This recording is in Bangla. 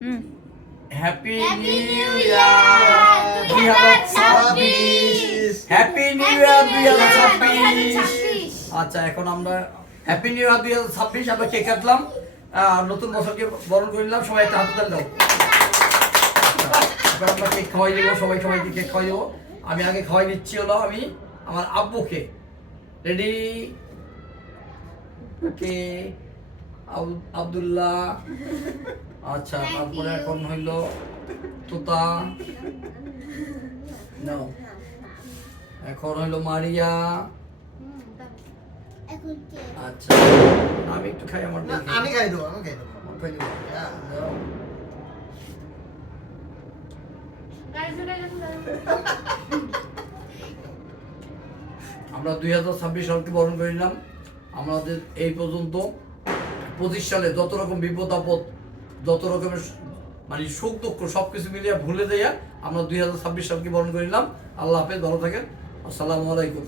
Happy new New year Year! ছাব্বিশ! হ্যাপি নিউ ইয়ার দুই হাজার ছাব্বিশ! আচ্ছা এখন আমরা হ্যাপি নিউ ইয়ার দুই হাজার ছাব্বিশ আমরা কেক কাটলাম। নতুন বছরকে বরণ করে নিলাম সবাই একটা হাতে তালি দাও। এবার আমরা কেক খাওয়াই দেবো সবাই সবাইকে কেক খাওয়াই দেবো। আমি আগে খাওয়াই দিচ্ছি হলো আমি আমার আব্বুকে। Ready okay Abdullah. আচ্ছা তারপরে এখন হইল তোতা। নাও এখন হইল মারিয়া। আচ্ছা আমি একটু খাই আমার আমি খাই দেবো আমি খাই দেবো। খাই দেবো। হ্যাঁ। আমরা দুই হাজার ছাব্বিশ সালকে বরণ করে নিলাম আমাদের এই পর্যন্ত। পঁচিশ সালে যত রকম বিপদ আপদ, যত রকমের মানে সুখ দুঃখ সব কিছু মিলিয়ে ভুলে দেয়া আমরা দুই হাজার ছাব্বিশ সালকে বরণ করিলাম আল্লাহ হাফেজ, ভালো থাকেন। আসসালামু আলাইকুম।